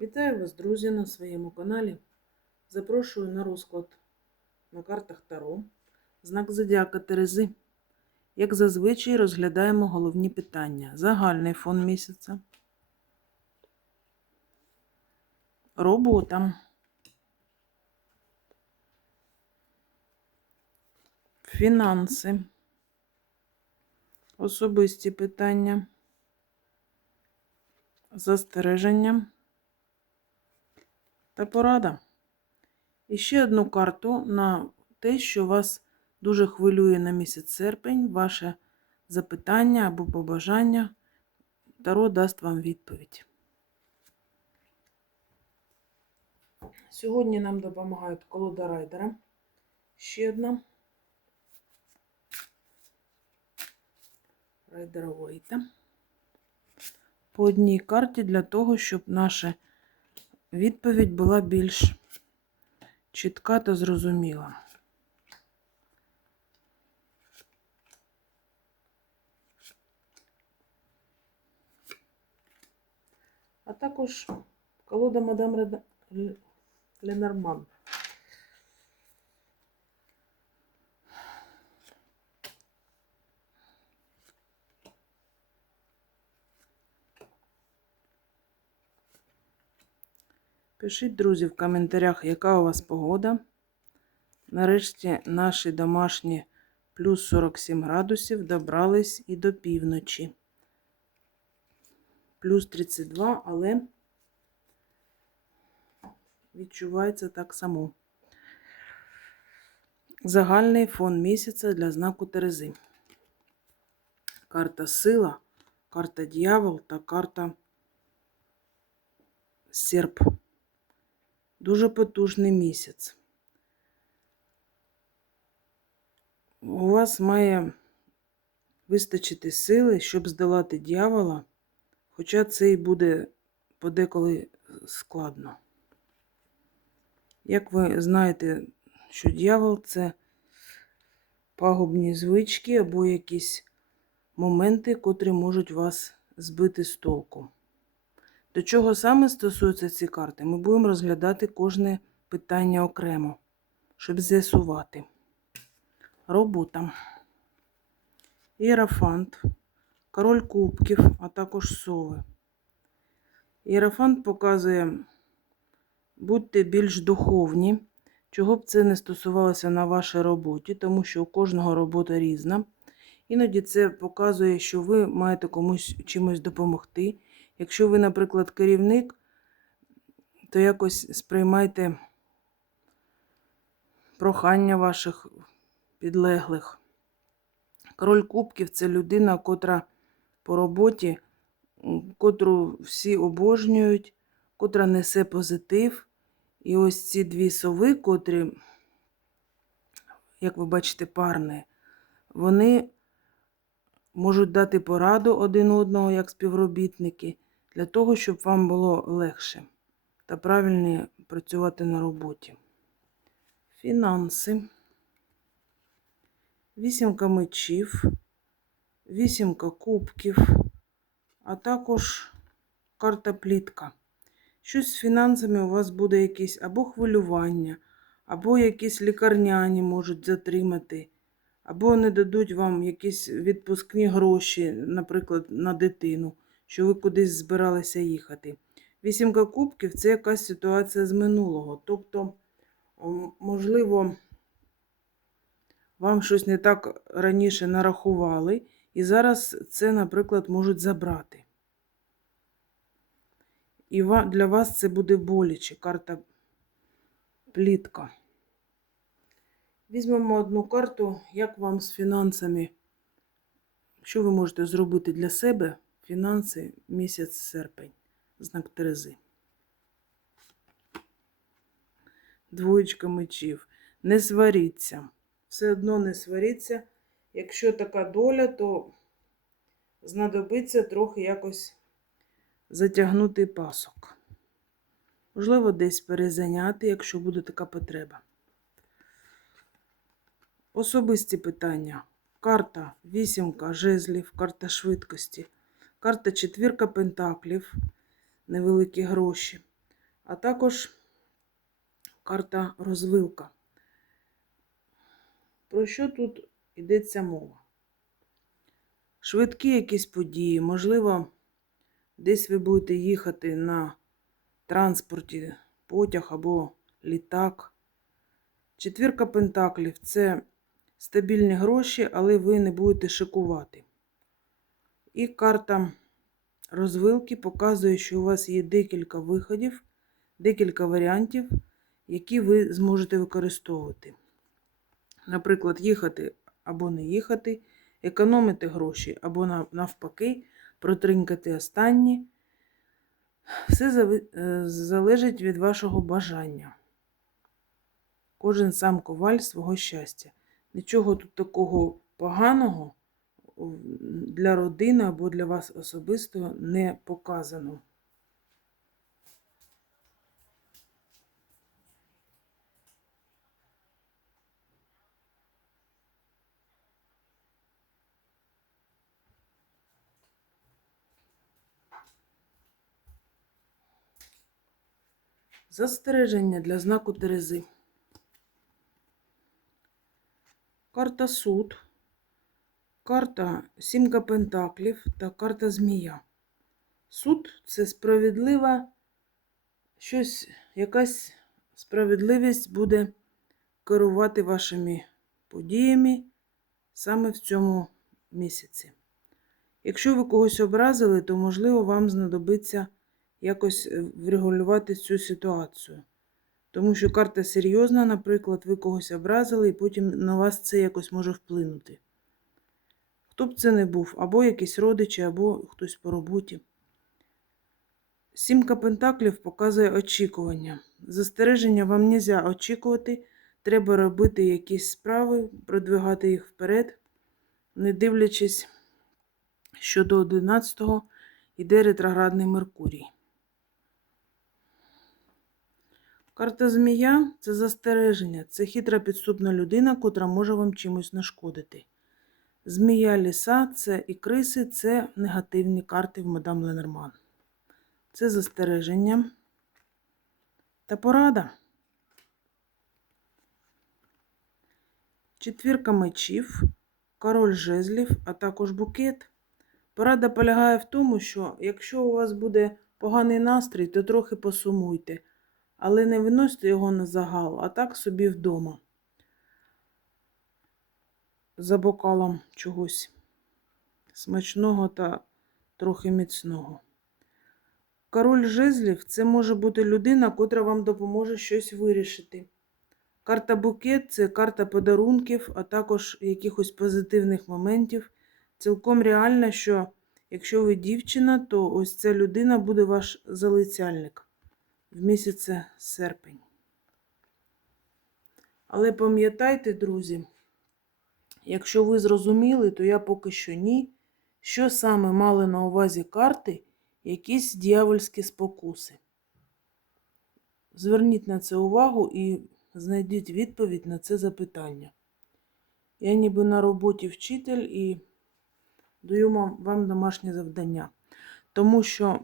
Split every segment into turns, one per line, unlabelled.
Вітаю вас, друзі, на своєму каналі. Запрошую на розклад на картах Таро. Знак Зодіака Терези. Як зазвичай розглядаємо головні питання. Загальний фон місяця. Робота. Фінанси. Особисті питання. Застереження та порада. І ще одну карту на те, що вас дуже хвилює на місяць серпень, ваше запитання або побажання. Таро дасть вам відповідь. Сьогодні нам допомагають колода райдера. Ще одна. Райдера Войта. По одній карті для того, щоб наша відповідь була більш чітка та зрозуміла. А також колода мадам. Ленорман. Пишіть, друзі, в коментарях, яка у вас погода. Нарешті наші домашні плюс 47 градусів добрались і до півночі. Плюс 32, але відчувається так само. Загальний фон місяця для знаку Терези. Карта сила, карта дьявол та карта серп. Дуже потужний місяць. У вас має вистачити сили, щоб здолати дьявола, хоча це і буде подеколи складно. Як ви знаєте, що дьявол це пагубні звички або якісь моменти, котрі можуть вас збити з толку. До чого саме стосуються ці карти, ми будемо розглядати кожне питання окремо, щоб з'ясувати. Робота. Іерафант, король кубків, а також сови. Іерафант показує, будьте більш духовні, чого б це не стосувалося на вашій роботі, тому що у кожного робота різна. Іноді це показує, що ви маєте комусь чимось допомогти. Якщо ви, наприклад, керівник, то якось сприймайте прохання ваших підлеглих. Король Кубків це людина, котра по роботі, котру всі обожнюють, котра несе позитив. І ось ці дві сови, котрі, як ви бачите, парні, вони можуть дати пораду один одного як співробітники для того, щоб вам було легше та правильно працювати на роботі. Фінанси. Вісімка мечів, вісімка кубків, а також карта плітка. Щось з фінансами у вас буде якесь або хвилювання, або якісь лікарняні можуть затримати, або не дадуть вам якісь відпускні гроші, наприклад, на дитину що ви кудись збиралися їхати. Вісімка кубків це якась ситуація з минулого. Тобто, можливо, вам щось не так раніше нарахували, і зараз це, наприклад, можуть забрати. І для вас це буде боляче, карта плітка. Візьмемо одну карту, як вам з фінансами, що ви можете зробити для себе. Фінанси місяць серпень. Знак Терези. Двоєчка мечів. Не сваріться. Все одно не сваріться. Якщо така доля, то знадобиться трохи якось затягнути пасок. Можливо, десь перезайняти, якщо буде така потреба. Особисті питання. Карта вісімка жезлів, карта швидкості. Карта четвірка пентаклів, невеликі гроші. а також карта розвилка. Про що тут йдеться мова? Швидкі якісь події, можливо, десь ви будете їхати на транспорті, потяг або літак. Четвірка пентаклів це стабільні гроші, але ви не будете шикувати. І карта розвилки показує, що у вас є декілька виходів, декілька варіантів, які ви зможете використовувати. Наприклад, їхати або не їхати, економити гроші, або навпаки, протринькати останні. Все е, залежить від вашого бажання. Кожен сам коваль свого щастя. Нічого тут такого поганого для родини або для вас особисто не показано. Застереження для знаку Терези. Карта суд, карта сімка пентаклів та карта змія. Суд це справедлива, щось, якась справедливість буде керувати вашими подіями саме в цьому місяці. Якщо ви когось образили, то, можливо, вам знадобиться якось е, врегулювати цю ситуацію. Тому що карта серйозна, наприклад, ви когось образили, і потім на вас це якось може вплинути. Хто б це не був, або якісь родичі, або хтось по роботі. Сімка пентаклів показує очікування. Застереження вам не можна очікувати. Треба робити якісь справи, продвигати їх вперед, не дивлячись, що до 11-го йде ретроградний Меркурій. Карта змія це застереження, це хитра підступна людина, котра може вам чимось нашкодити. Змія ліса це і криси це негативні карти в мадам Ленорман. Це застереження та порада. Четвірка мечів, король жезлів, а також букет. Порада полягає в тому, що якщо у вас буде поганий настрій, то трохи посумуйте, але не виносьте його на загал, а так собі вдома. За бокалом чогось смачного та трохи міцного. Король жезлів це може бути людина, котра вам допоможе щось вирішити. Карта букет це карта подарунків, а також якихось позитивних моментів. Цілком реально, що якщо ви дівчина, то ось ця людина буде ваш залицяльник в місяце серпень. Але пам'ятайте, друзі, якщо ви зрозуміли, то я поки що ні. Що саме мали на увазі карти, якісь дьявольські спокуси. Зверніть на це увагу і знайдіть відповідь на це запитання. Я ніби на роботі вчитель і даю вам, домашнє завдання. Тому що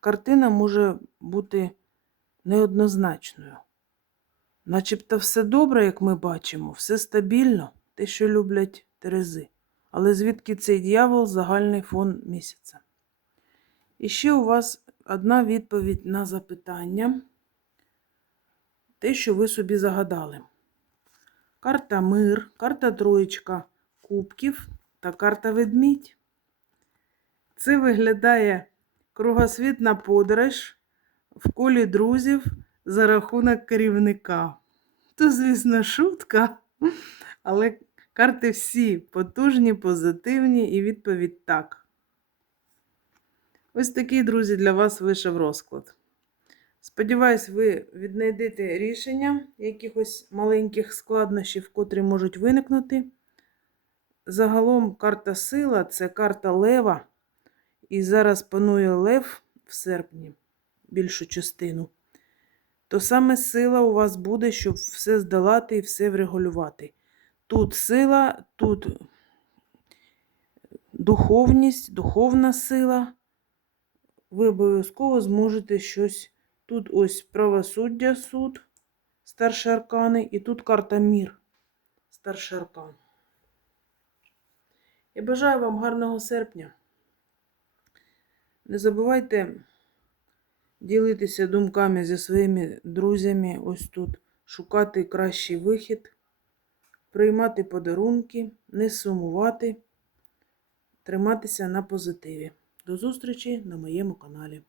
картина може бути неоднозначною. Начебто все добре, як ми бачимо, все стабільно, те, що люблять Терези. Але звідки цей дьявол загальний фон місяця? І ще у вас одна відповідь на запитання. Те, що ви собі загадали. Карта мир, карта троєчка кубків та карта ведмідь. Це виглядає кругосвітна подорож в колі друзів за рахунок керівника. То, звісно, шутка, але карти всі потужні, позитивні і відповідь так. Ось такий, друзі, для вас вийшов розклад. Сподіваюсь, ви віднайдете рішення якихось маленьких складнощів, котрі можуть виникнути. Загалом карта сила це карта лева. І зараз панує лев в серпні, більшу частину. То саме сила у вас буде, щоб все здолати і все врегулювати. Тут сила, тут духовність, духовна сила ви обов'язково зможете щось. Тут ось правосуддя суд, старші аркани, і тут карта мір, старший аркан. Я бажаю вам гарного серпня. Не забувайте ділитися думками зі своїми друзями ось тут, шукати кращий вихід, приймати подарунки, не сумувати, триматися на позитиві. До зустрічі на моєму каналі.